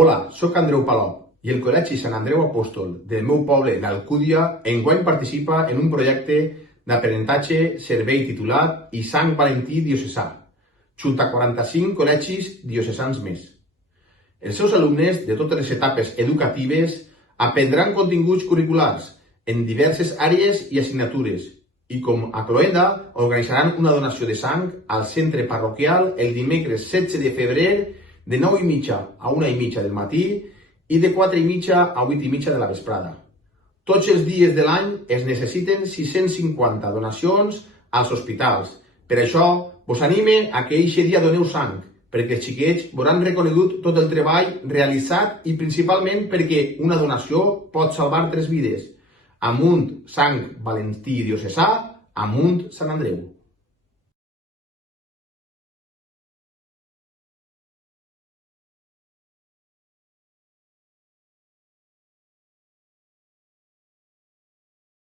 Hola, sóc Andreu Palop i el Col·legi Sant Andreu Apòstol del meu poble d'Alcúdia enguany participa en un projecte d'aprenentatge servei titulat I Sant Valentí Diocesà, junt a 45 col·legis diocesans més. Els seus alumnes de totes les etapes educatives aprendran continguts curriculars en diverses àrees i assignatures i com a cloenda organitzaran una donació de sang al centre parroquial el dimecres 16 de febrer de 9:30 a 1:30 del matí i de 4:30 a 8:30 de la vesprada. Tots els dies de l'any es necessiten 650 donacions als hospitals. Per això, vos anime a que eixe dia doneu sang, perquè els xiquets veuran reconegut tot el treball realitzat i principalment perquè una donació pot salvar 3 vides. Amunt Sant Valentí Diocesà, amunt Sant Andreu.